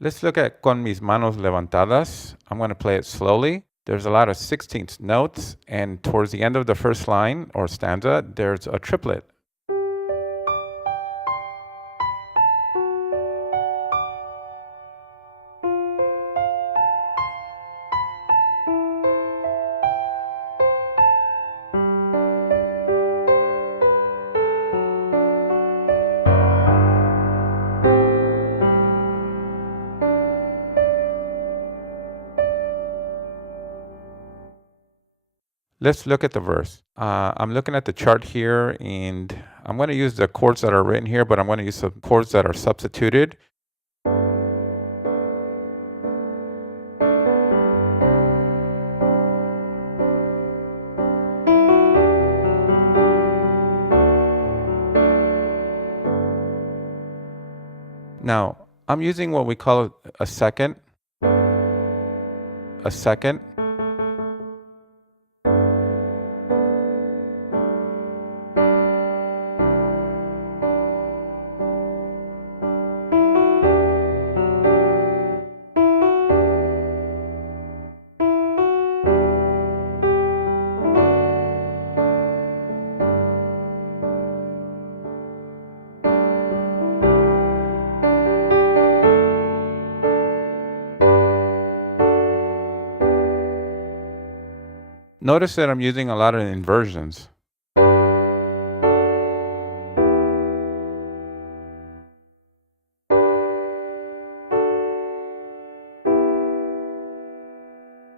Let's look at Con mis manos levantadas. I'm going to play it slowly. There's a lot of 16th notes, and towards the end of the first line or stanza, there's a triplet. Let's look at the verse. I'm looking at the chart here, and I'm going to use the chords that are written here, but I'm going to use some chords that are substituted. Now, I'm using what we call a second. A second. Notice that I'm using a lot of inversions.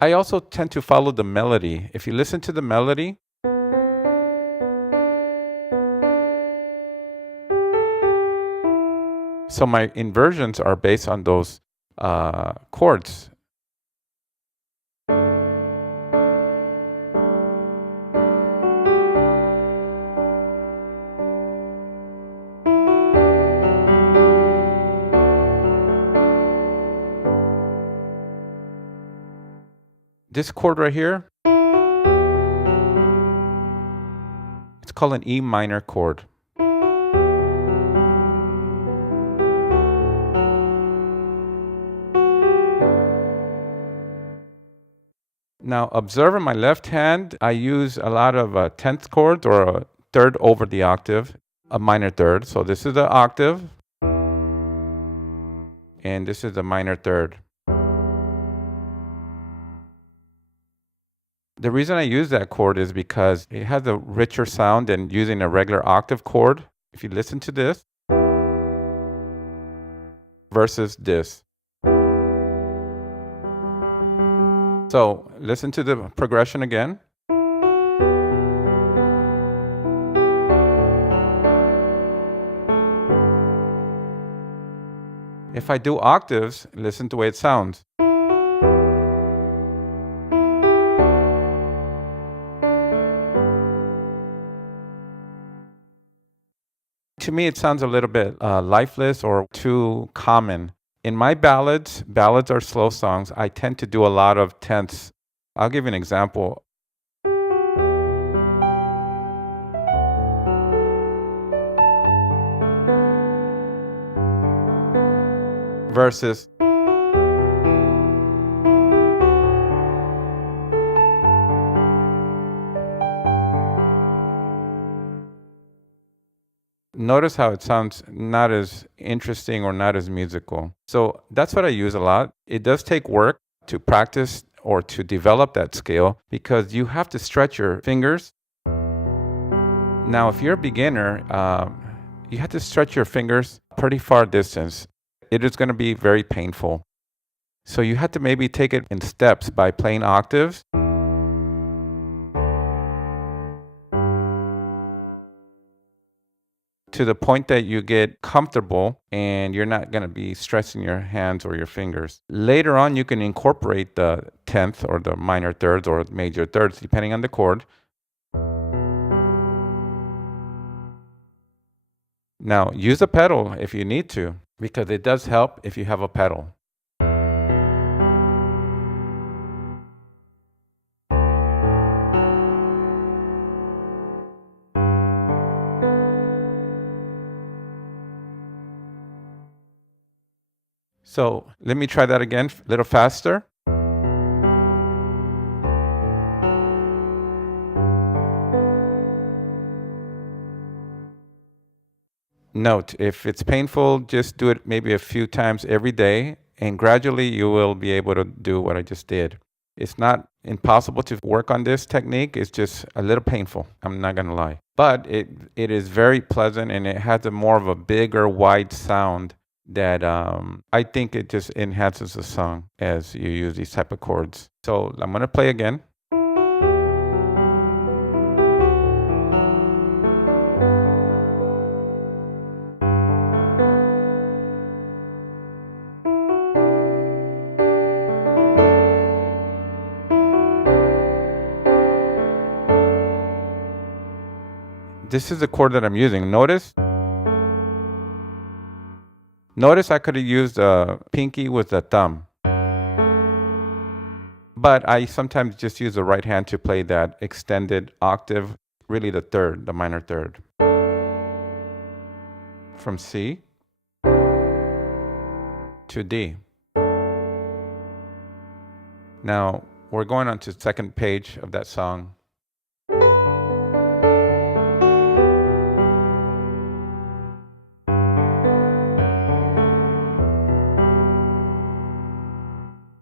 I also tend to follow the melody. If you listen to the melody, so my inversions are based on those chords. This chord right here, it's called an E minor chord. Now, observe in my left hand, I use a lot of 10th chords or a third over the octave, a minor third. So this is the octave, and this is the minor third. The reason I use that chord is because it has a richer sound than using a regular octave chord. If you listen to this versus this. So listen to the progression again. If I do octaves, listen to the way it sounds. To me, it sounds a little bit lifeless or too common. In my ballads are slow songs. I tend to do a lot of tenths. I'll give you an example. Versus notice how it sounds not as interesting or not as musical. So that's what I use a lot. It does take work to practice or to develop that skill because you have to stretch your fingers. Now, if you're a beginner, you have to stretch your fingers pretty far distance. It is going to be very painful. So you have to maybe take it in steps by playing octaves. To the point that you get comfortable and you're not going to be stressing your hands or your fingers. Later on, you can incorporate the 10th or the minor thirds or major thirds, depending on the chord. Now, use a pedal if you need to, because it does help if you have a pedal. So let me try that again, a little faster. Note, if it's painful, just do it maybe a few times every day, and gradually you will be able to do what I just did. It's not impossible to work on this technique. It's just a little painful. I'm not going to lie. But it is very pleasant, and it has a more of a bigger, wide sound that I think it just enhances the song as you use these type of chords. So I'm going to play again. This is the chord that I'm using. Notice I could have used a pinky with a thumb. But I sometimes just use the right hand to play that extended octave, really the third, the minor third. From C to D. Now, we're going on to the second page of that song.